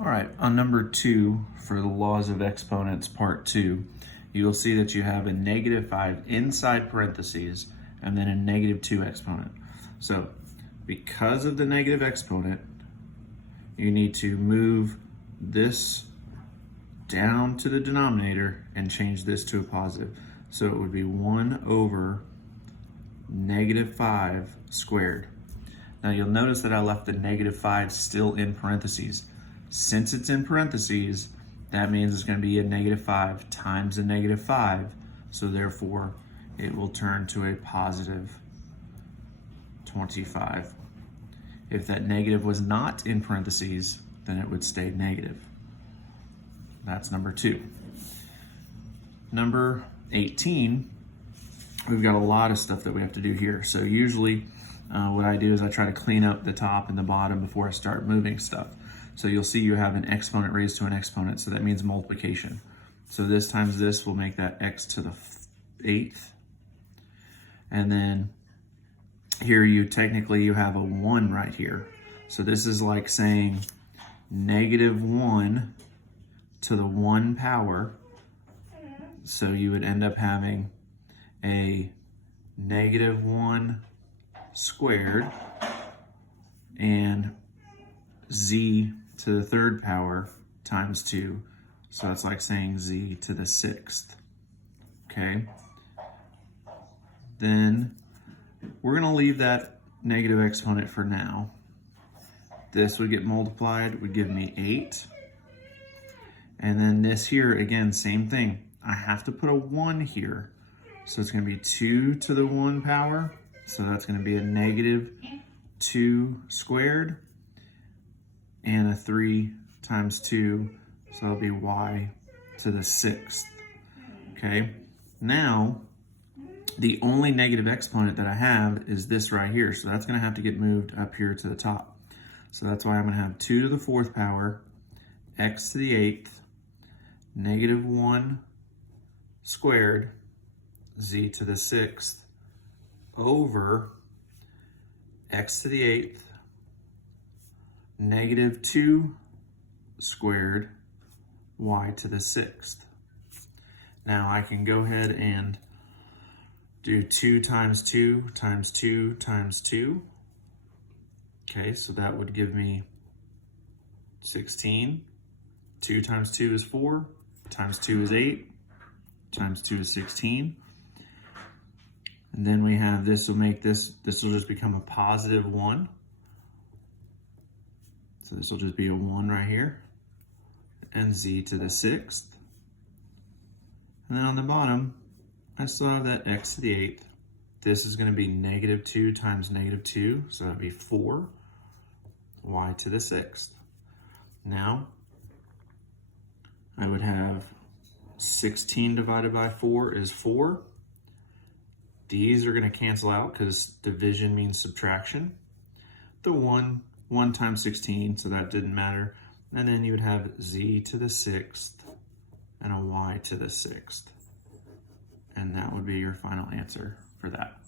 All right, on number 2 for the laws of exponents part 2, you will see that you have a -5 inside parentheses and then a -2 exponent. So because of the negative exponent, you need to move this down to the denominator and change this to a positive. So it would be 1 over -5 squared. Now you'll notice that I left the -5 still in parentheses. Since it's in parentheses, that means it's going to be a -5 times a -5, so therefore it will turn to a positive 25. If that negative was not in parentheses, then it would stay negative. That's number 2. Number 18, we've got a lot of stuff that we have to do here. So usually what I do is I try to clean up the top and the bottom before I start moving stuff. So you'll see you have an exponent raised to an exponent, so that means multiplication. So this times this will make that x to the 8th. And then here you have a 1 right here. So this is like saying -1 to the 1 power. So you would end up having a -1 squared and z to the 3rd power times 2. So that's like saying z to the 6th. Okay. Then we're going to leave that negative exponent for now. This would get multiplied, would give me 8. And then this here, again, same thing. I have to put a 1 here. So it's going to be 2 to the 1 power. So that's going to be a -2 squared. And a 3 times 2, so that'll be y to the 6th. Okay, now the only negative exponent that I have is this right here, so that's going to have to get moved up here to the top. So that's why I'm going to have 2 to the 4th power, x to the 8th, -1 squared, z to the 6th, over x to the 8th, -2 squared, y to the 6th. Now I can go ahead and do 2 times 2 times 2 times 2. Okay, so that would give me 16. 2 times 2 is 4, times 2 is 8, times 2 is 16. And then we have this will make this will just become a +1. So this will just be a 1 right here, and z to the 6th. And then on the bottom, I still have that x to the 8th. This is going to be -2 times -2, so that'd be 4, y to the 6th. Now, I would have 16 divided by 4 is 4. These are going to cancel out because division means subtraction. The 1 times 16, so that didn't matter. And then you would have z to the 6th and a y to the 6th. And that would be your final answer for that.